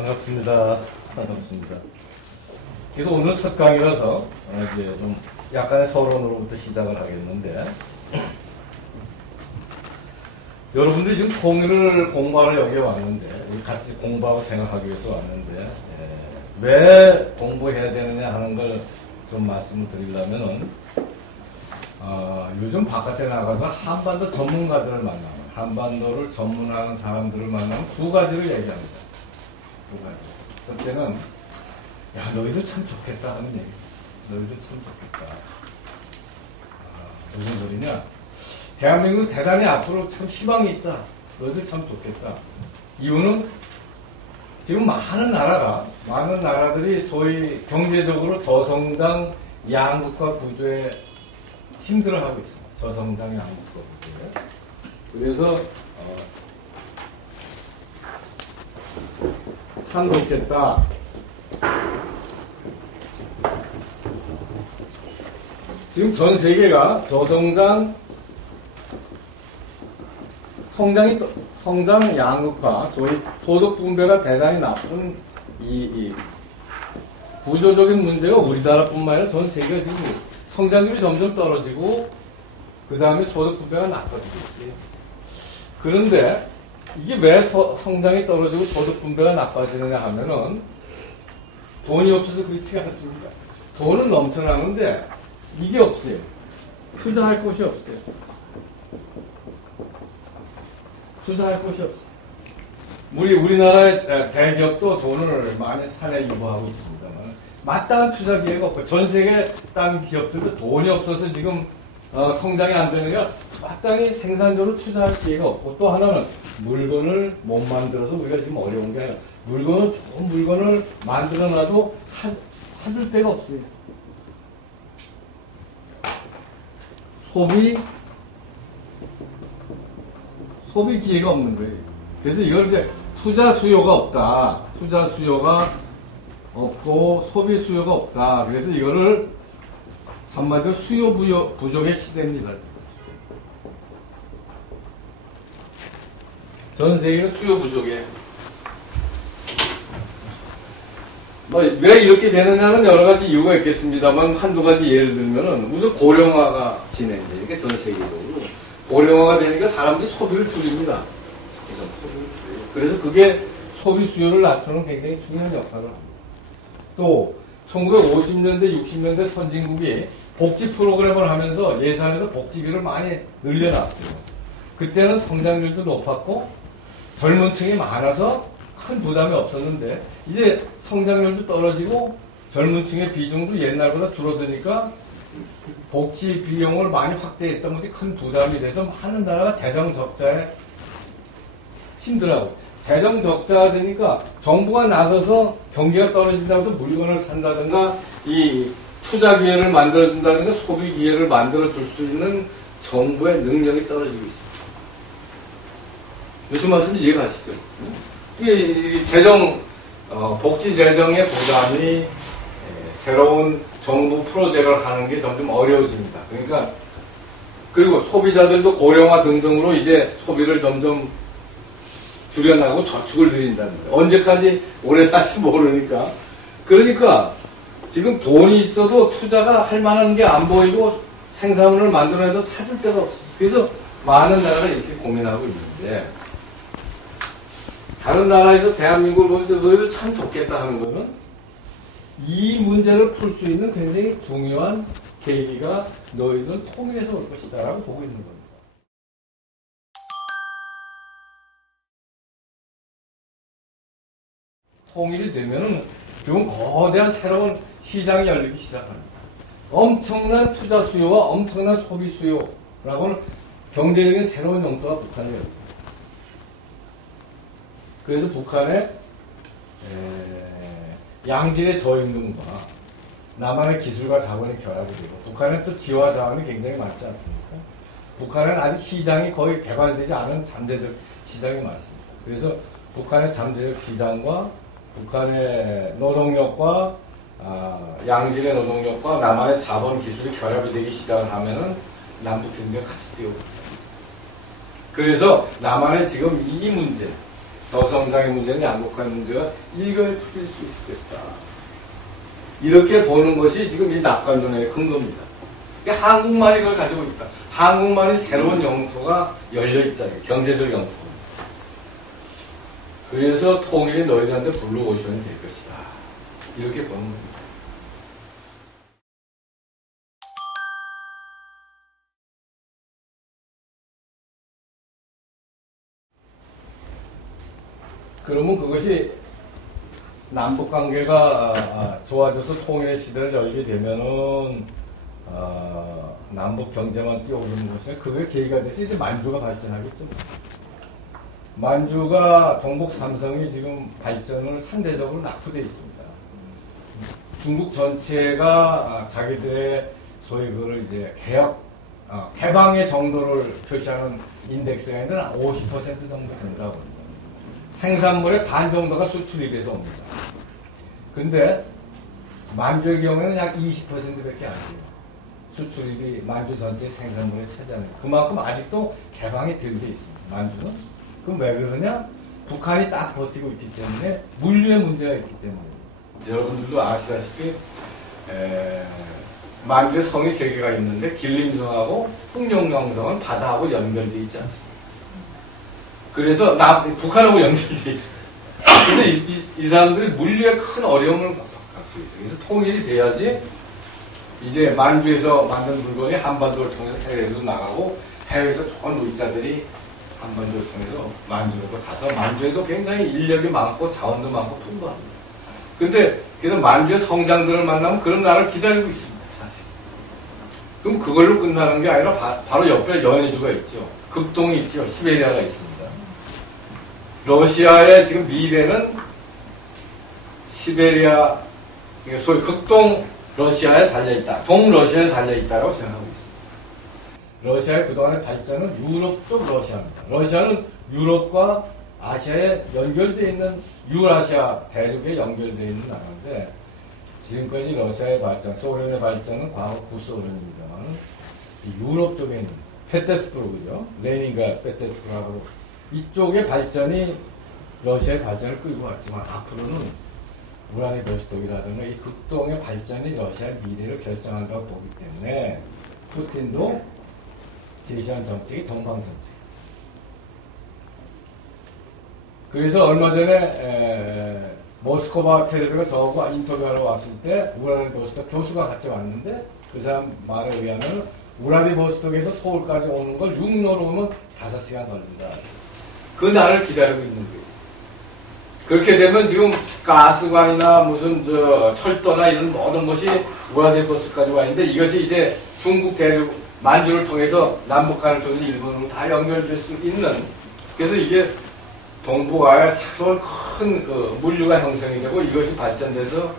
반갑습니다. 반갑습니다. 그래서 오늘 첫 강의라서 이제 좀 약간의 서론으로부터 시작을 하겠는데, 여러분들이 지금 통일을 공부하러 여기 왔는데, 우리 같이 공부하고 생각하기 위해서 왔는데, 왜 공부해야 되느냐 하는 걸 좀 말씀을 드리려면은, 요즘 바깥에 나가서 한반도 전문가들을 만나면, 한반도를 전문하는 사람들을 만나면 두 가지를 얘기합니다. 두 가지. 첫째는, 야, 너희들 참 좋겠다 하는 얘기. 너희들 참 좋겠다. 무슨 소리냐? 대한민국 대단히 앞으로 참 희망이 있다. 너희들 참 좋겠다. 이유는 지금 많은 나라들이 소위 경제적으로 저성장 양극화 구조에 힘들어하고 있습니다. 저성장 양극화 구조에. 그래서 참 좋겠다. 지금 전 세계가 저성장 성장 양극화, 소위 소득 분배가 대단히 나쁜 이 구조적인 문제가 우리나라뿐만 아니라 전 세계가 지금 성장률이 점점 떨어지고 그 다음에 소득 분배가 나빠지고 있어요. 그런데 이게 왜 성장이 떨어지고 소득 분배가 나빠지느냐 하면은 돈이 없어서 그렇지 않습니다. 돈은 넘쳐나는데 이게 없어요. 투자할 곳이 없어요. 투자할 곳이 없어요. 우리나라의 대기업도 돈을 많이 사내 유보하고 있습니다만 마땅한 투자 기회가 없고 전 세계 다른 기업들도 돈이 없어서 지금 성장이 안 되는 게 마땅히 생산적으로 투자할 기회가 없고 또 하나는 물건을 못 만들어서 우리가 지금 어려운 게 아니라 좋은 물건을 만들어놔도 사줄 데가 없어요. 소비 기회가 없는 거예요. 그래서 이걸 이제 투자 수요가 없다. 투자 수요가 없고 소비 수요가 없다. 그래서 이거를 한마디로 수요 부족의 시대입니다. 전 세계는 수요 부족이에요. 왜 이렇게 되느냐는 여러 가지 이유가 있겠습니다만 한두 가지 예를 들면은 우선 고령화가 진행돼요. 이게 전 세계적으로. 고령화가 되니까 사람들이 소비를 줄입니다. 그래서 그게 소비 수요를 낮추는 굉장히 중요한 역할을 합니다. 또 1950년대, 60년대 선진국이 복지 프로그램을 하면서 예산에서 복지비를 많이 늘려놨어요. 그때는 성장률도 높았고 젊은 층이 많아서 큰 부담이 없었는데 이제 성장률도 떨어지고 젊은 층의 비중도 옛날보다 줄어드니까 복지 비용을 많이 확대했던 것이 큰 부담이 돼서 많은 나라가 재정 적자에 힘들어하고 재정 적자가 되니까 정부가 나서서 경기가 떨어진다고 해서 물건을 산다든가 이 투자 기회를 만들어준다든가 소비 기회를 만들어줄 수 있는 정부의 능력이 떨어지고 있습니다. 무슨 말씀인지 이해가 가시죠? 이 복지 재정의 부담이 새로운 정부 프로젝트를 하는 게 점점 어려워집니다. 그러니까, 그리고 소비자들도 고령화 등등으로 이제 소비를 점점 줄여나가고 저축을 늘린다는 거예요. 언제까지 오래 살지 모르니까. 그러니까, 지금 돈이 있어도 투자가 할 만한 게 안 보이고 생산물을 만들어내도 사줄 데가 없어요. 그래서 많은 나라가 이렇게 고민하고 있는데, 다른 나라에서 대한민국을 보면서 너희들 참 좋겠다 하는 거는 이 문제를 풀 수 있는 굉장히 중요한 계기가 너희들은 통일해서 올 것이다 라고 보고 있는 겁니다. 통일이 되면은 지금 거대한 새로운 시장이 열리기 시작합니다. 엄청난 투자 수요와 엄청난 소비 수요라고는 경제적인 새로운 용도가 북한에 열립니다. 그래서 북한의 양질의 저임금과 남한의 기술과 자본이 결합이 되고 북한은 또 지와 자원이 굉장히 많지 않습니까? 북한은 아직 시장이 거의 개발되지 않은 잠재적 시장이 많습니다. 그래서 북한의 잠재적 시장과 북한의 노동력과 양질의 노동력과 남한의 자본 기술이 결합이 되기 시작을 하면은 남북 경제가 같이 뛰어옵니다. 그래서 남한의 지금 이 문제 저성장의 문제는 양극화의 문제가 이거에 풀릴 수 있을 것이다. 이렇게 보는 것이 지금 이 낙관론의 근거입니다. 한국만이 그걸 가지고 있다. 한국만이 새로운 영토가 열려있다. 경제적 영토. 그래서 통일이 너희들한테 블루오션이 될 것이다. 이렇게 보는 겁니다. 그러면 그것이 남북관계가 좋아져서 통일의 시대를 열게 되면은 남북 경제만 뛰어오르는 것이 그게 계기가 돼서 이제 만주가 발전하겠죠. 만주가 동북 삼성이 지금 발전을 상대적으로 낙후되어 있습니다. 중국 전체가 자기들의 소위 그걸 이제 개방의 정도를 표시하는 인덱스가 있는데 50% 정도 된다고 합니다. 생산물의 반 정도가 수출이 돼서 옵니다. 근데 만주의 경우에는 약 20%밖에 안 돼요. 수출입이 만주 전체 생산물에 차지하는 그만큼 아직도 개방이 덜 돼 있습니다. 만주는. 그럼 왜 그러냐? 북한이 딱 버티고 있기 때문에 물류의 문제가 있기 때문에 여러분들도 아시다시피 만주에 성이 3개가 있는데 길림성하고 흑룡강성은 바다하고 연결되어 있지 않습니다. 그래서 북한하고 연결되어 있습니다. 그래서 이 사람들이 물류에 큰 어려움을 갖고 있어요. 그래서 통일이 돼야지 이제 만주에서 만든 물건이 한반도를 통해서 해외로 나가고 해외에서 좋은 노이자들이 한반도를 통해서 만주로 가서 만주에도 굉장히 인력이 많고 자원도 많고 풍부합니다. 근데 그래서 만주의 성장들을 만나면 그런 나라를 기다리고 있습니다. 사실. 그럼 그걸로 끝나는 게 아니라 바로 옆에 연해주가 있죠. 극동이 있죠. 시베리아가 있습니다. 러시아의 지금 미래는 시베리아, 소위 극동 러시아에 달려있다. 동러시아에 달려있다고 생각하고 있습니다. 러시아의 그동안의 발전은 유럽 쪽 러시아입니다. 러시아는 유럽과 아시아에 연결되어 있는 유라시아 대륙에 연결되어 있는 나라인데 지금까지 러시아의 발전, 소련의 발전은 과거 구소련입니다만 유럽 쪽에 있는 페테스부르크죠. 레닌그라드, 페테스부르크하고 이쪽의 발전이 러시아의 발전을 끌고 왔지만 앞으로는 우라디보스톡이라든가 이 극동의 발전이 러시아의 미래를 결정한다고 보기 때문에 푸틴도 제시한 정책이 동방정책. 그래서 얼마 전에 모스크바 텔레비가 저하고 인터뷰하러 왔을 때 우라디보스톡 교수가 같이 왔는데 그 사람 말에 의하면 우라디보스톡에서 서울까지 오는 걸 육로로 오면 5시간 걸린다. 그 날을 기다리고 있는 거예요. 그렇게 되면 지금 가스관이나 무슨 철도나 이런 모든 것이 우라디보스톡까지 와 있는데 이것이 이제 중국 대륙 만주를 통해서 남북한을 통해서 일본으로 다 연결될 수 있는 그래서 이게 동북아에 새로운 큰 그 물류가 형성이 되고 이것이 발전돼서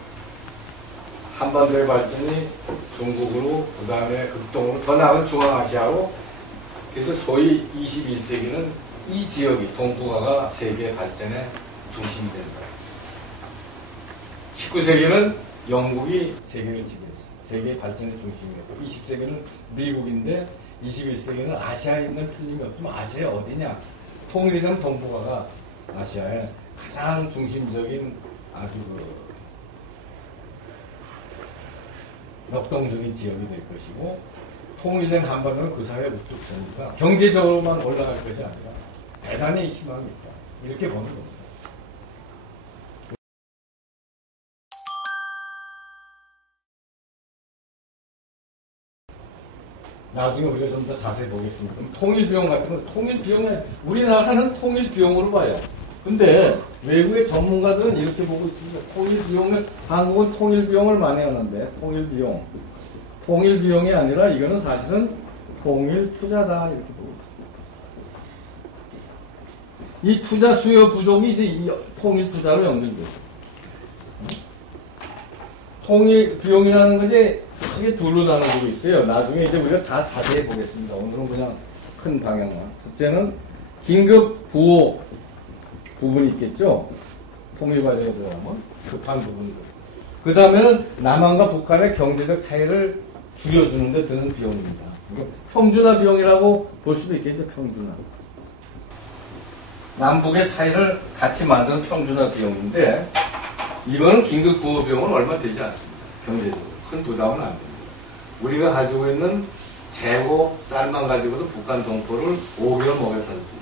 한반도의 발전이 중국으로 그 다음에 극동으로 더 나은 중앙아시아로 그래서 소위 21세기는 이 지역이 동북아가 세계 발전의 중심이 된다. 19세기는 영국이 세계를 지배했습니다. 세계 발전의 중심이었고 20세기는 미국인데 21세기는 아시아에 있는 틀림이 없지만 아시아에 어디냐? 통일이 되면 동북아가 아시아의 가장 중심적인 아주 역동적인 지역이 될 것이고 통일된 한반도는 그 사이에 우뚝 서니까 경제적으로만 올라갈 것이 아니라 대단히 희망이 있다. 이렇게 보는 겁니다. 나중에 우리가 좀 더 자세히 보겠습니다. 그럼 통일비용 같은 건, 통일비용에, 우리나라는 통일비용으로 봐요. 근데 외국의 전문가들은 이렇게 보고 있습니다. 통일비용을, 한국은 통일비용을 많이 하는데, 통일비용. 통일비용이 아니라 이거는 사실은 통일투자다. 이렇게 보고 있습니다. 이 투자 수요 부족이 이제 이 통일투자로 연결돼요. 통일비용이라는 것이 크게 둘로 나누고 있어요. 나중에 이제 우리가 다 자세히 보겠습니다. 오늘은 그냥 큰 방향만. 첫째는 긴급 구호 부분이 있겠죠. 통일과정에 들어가면 급한 부분들. 그 다음에는 남한과 북한의 경제적 차이를 줄여주는 데 드는 비용입니다. 그러니까 평준화 비용이라고 볼 수도 있겠죠. 평준화. 남북의 차이를 같이 만드는 평준화 비용인데 이거는 긴급 구호 비용은 얼마 되지 않습니다. 경제적으로 큰 부담은 안 됩니다. 우리가 가지고 있는 재고 쌀만 가지고도 북한 동포를 5개월 먹여 살 수 있습니다.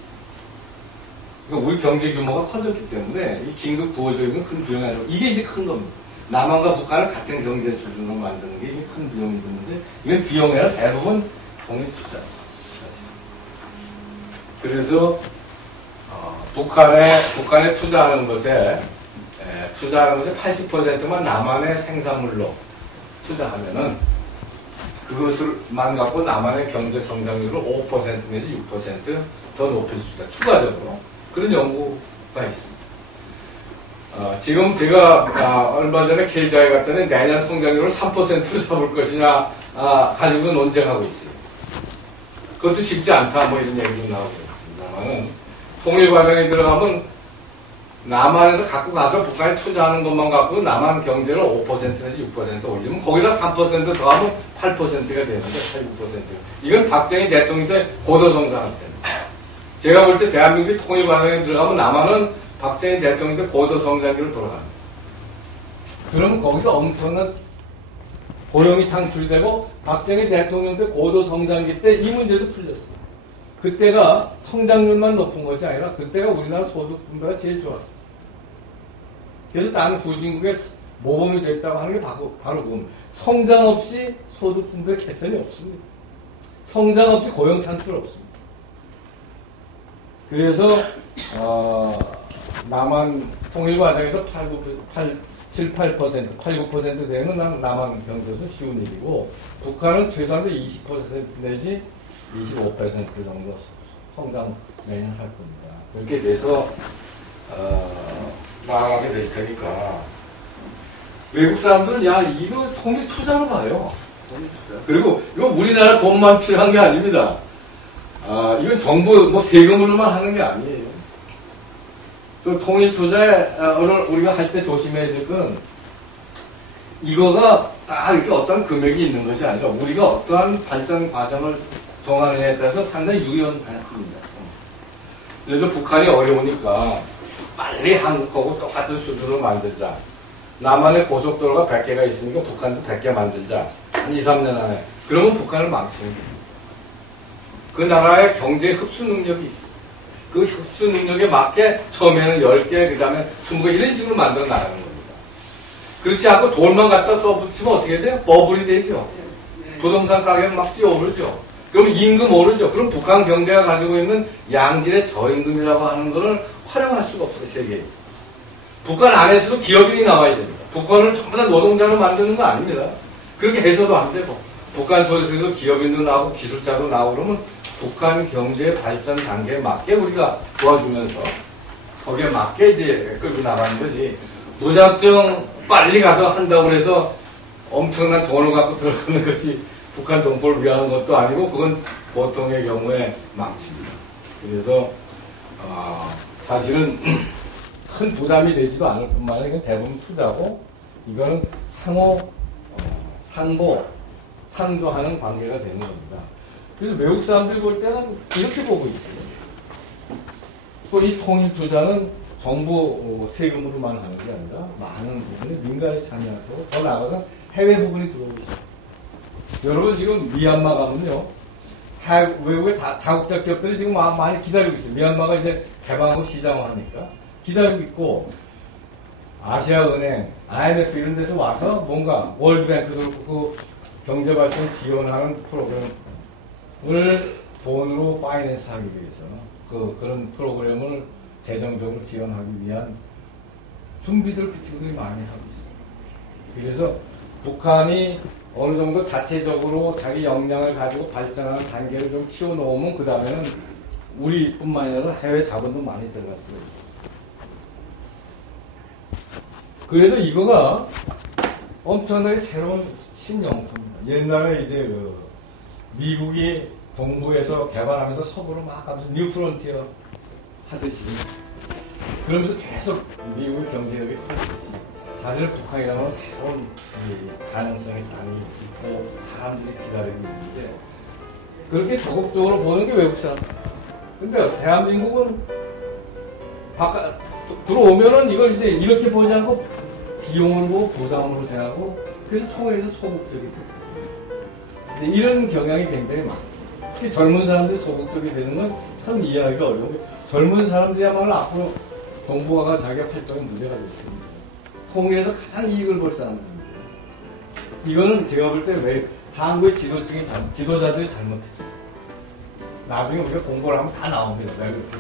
그러니까 우리 경제 규모가 커졌기 때문에 이 긴급 구호적인 큰 비용이 아니고 이게 이제 큰 겁니다. 남한과 북한을 같은 경제 수준으로 만드는 게 이게 큰 비용이 드는데 이건 비용이 아니라 대부분 독립투자입니다. 그래서 북한에 투자하는 것에 80%만 남한의 생산물로 투자하면은 그것을만 갖고 남한의 경제 성장률을 5% 내지 6% 더 높일 수 있다. 추가적으로 그런 연구가 있습니다. 지금 제가 얼마 전에 KDI 갔더니 내년 성장률을 3%로 잡을 것이냐 가지고 논쟁하고 있어요. 그것도 쉽지 않다 뭐 이런 얘기 좀 나오고 있습니다만은 통일 과정에 들어가면 남한에서 갖고 가서 북한에 투자하는 것만 갖고 남한 경제를 5% 내지 6% 올리면 거기다 3% 더하면 8%가 되는데 8, 9%. 이건 박정희 대통령 때 고도성장할 때입니다. 제가 볼 때 대한민국이 통일 과정에 들어가면 남한은 박정희 대통령 때 고도성장기로 돌아갑니다. 그러면 거기서 엄청난 고용이 창출되고 박정희 대통령 때 고도성장기 때 이 문제도 풀렸어요. 그때가 성장률만 높은 것이 아니라 그때가 우리나라 소득 분배가 제일 좋았어요. 그래서 나는 후진국의 모범이 됐다고 하는 게 바로 그겁니다. 성장 없이 소득 분배 개선이 없습니다. 성장 없이 고용 창출 없습니다. 그래서 남한 통일 과정에서 7, 8%, 8, 9% 되는 남한 경제도 쉬운 일이고 북한은 최소한 20% 내지 25% 정도 성장 매년 할 겁니다. 그렇게 돼서 나가게 될 테니까 외국 사람들은 야 이거 통일 투자로 봐요. 통일 투자. 그리고 이거 우리나라 돈만 필요한 게 아닙니다. 이건 정부 뭐 세금으로만 하는 게 아니에요. 또 통일 투자에 우리가 할 때 조심해야 될 건 이거가 딱 이렇게 어떤 금액이 있는 것이 아니라 우리가 어떠한 발전 과정을 정하느냐에 따라서 상당히 유연합니다. 그래서 북한이 어려우니까 빨리 한국하고 똑같은 수준으로 만들자. 남한에 고속도로가 100개가 있으니까 북한도 100개 만들자. 한 2, 3년 안에. 그러면 북한을 망치는 거예요. 그 나라의 경제 흡수 능력이 있어. 그 흡수 능력에 맞게 처음에는 10개, 그 다음에 20개 이런 식으로 만들어 나가는 겁니다. 그렇지 않고 돌만 갖다 써붙이면 어떻게 돼요? 버블이 되죠. 부동산 가격은 막 뛰어오르죠. 그럼 임금 오르죠. 그럼 북한 경제가 가지고 있는 양질의 저임금이라고 하는 것을 활용할 수가 없어요, 세계에서. 북한 안에서도 기업인이 나와야 됩니다. 북한을 전부 다 노동자로 만드는 거 아닙니다. 그렇게 해서도 안 되고, 북한 속에서도 기업인도 나오고 기술자도 나오고 그러면 북한 경제의 발전 단계에 맞게 우리가 도와주면서 거기에 맞게 이제 끌고 나가는 거지. 무작정 빨리 가서 한다고 해서 엄청난 돈을 갖고 들어가는 것이 북한 동포를 위한 것도 아니고 그건 보통의 경우에 망칩니다. 그래서 사실은 큰 부담이 되지도 않을 뿐만 아니라 대부분 투자고 이거는 상조하는 관계가 되는 겁니다. 그래서 외국 사람들이 볼 때는 이렇게 보고 있어요. 또 이 통일 투자는 정부 세금으로만 하는 게 아니라 많은 부분에 민간이 참여하고 더 나아가서 해외 부분이 들어오고 있어요. 여러분 지금 미얀마 가면요. 외국의 다국적 기업들이 지금 많이 기다리고 있어요. 미얀마가 이제 개방하고 시장화하니까 기다리고 있고 아시아은행, IMF 이런 데서 와서 뭔가 월드뱅크도 그렇고 그 경제발전 지원하는 프로그램을 돈으로 파이낸스 하기 위해서 그런 프로그램을 재정적으로 지원하기 위한 준비들 그 친구들이 많이 하고 있습니다. 그래서 북한이 어느 정도 자체적으로 자기 역량을 가지고 발전하는 단계를 좀 키워놓으면 그 다음에는 우리뿐만 아니라 해외 자본도 많이 들어갈 수가 있어요. 그래서 이거가 엄청나게 새로운 신영토입니다. 옛날에 이제 미국이 동부에서 개발하면서 서부로 막 가면서 뉴 프론티어 하듯이 그러면서 계속 미국의 경제력이 커지듯이 사실 북한이라는 새로운 가능성이 많이 있고 사람들이 기다리고 있는데 그렇게 적극적으로 보는 게 외국 사람. 근데 대한민국은 들어오면은 이걸 이제 이렇게 보지 않고 비용을 보고 부담으로 생각하고 그래서 통일해서 소극적이 돼요. 이런 경향이 굉장히 많습니다. 특히 젊은 사람들이 소극적이 되는 건 참 이해하기가 어려운 게 젊은 사람들이야말로 앞으로 동북아가 자기 활동의 무대가 될 겁니다. 통일해서 가장 이익을 볼 사람들입니다. 이거는 제가 볼 때 왜 한국의 지도자들이 잘못했어요. 나중에 우리가 공부를 하면 다 나옵니다. 왜 그렇게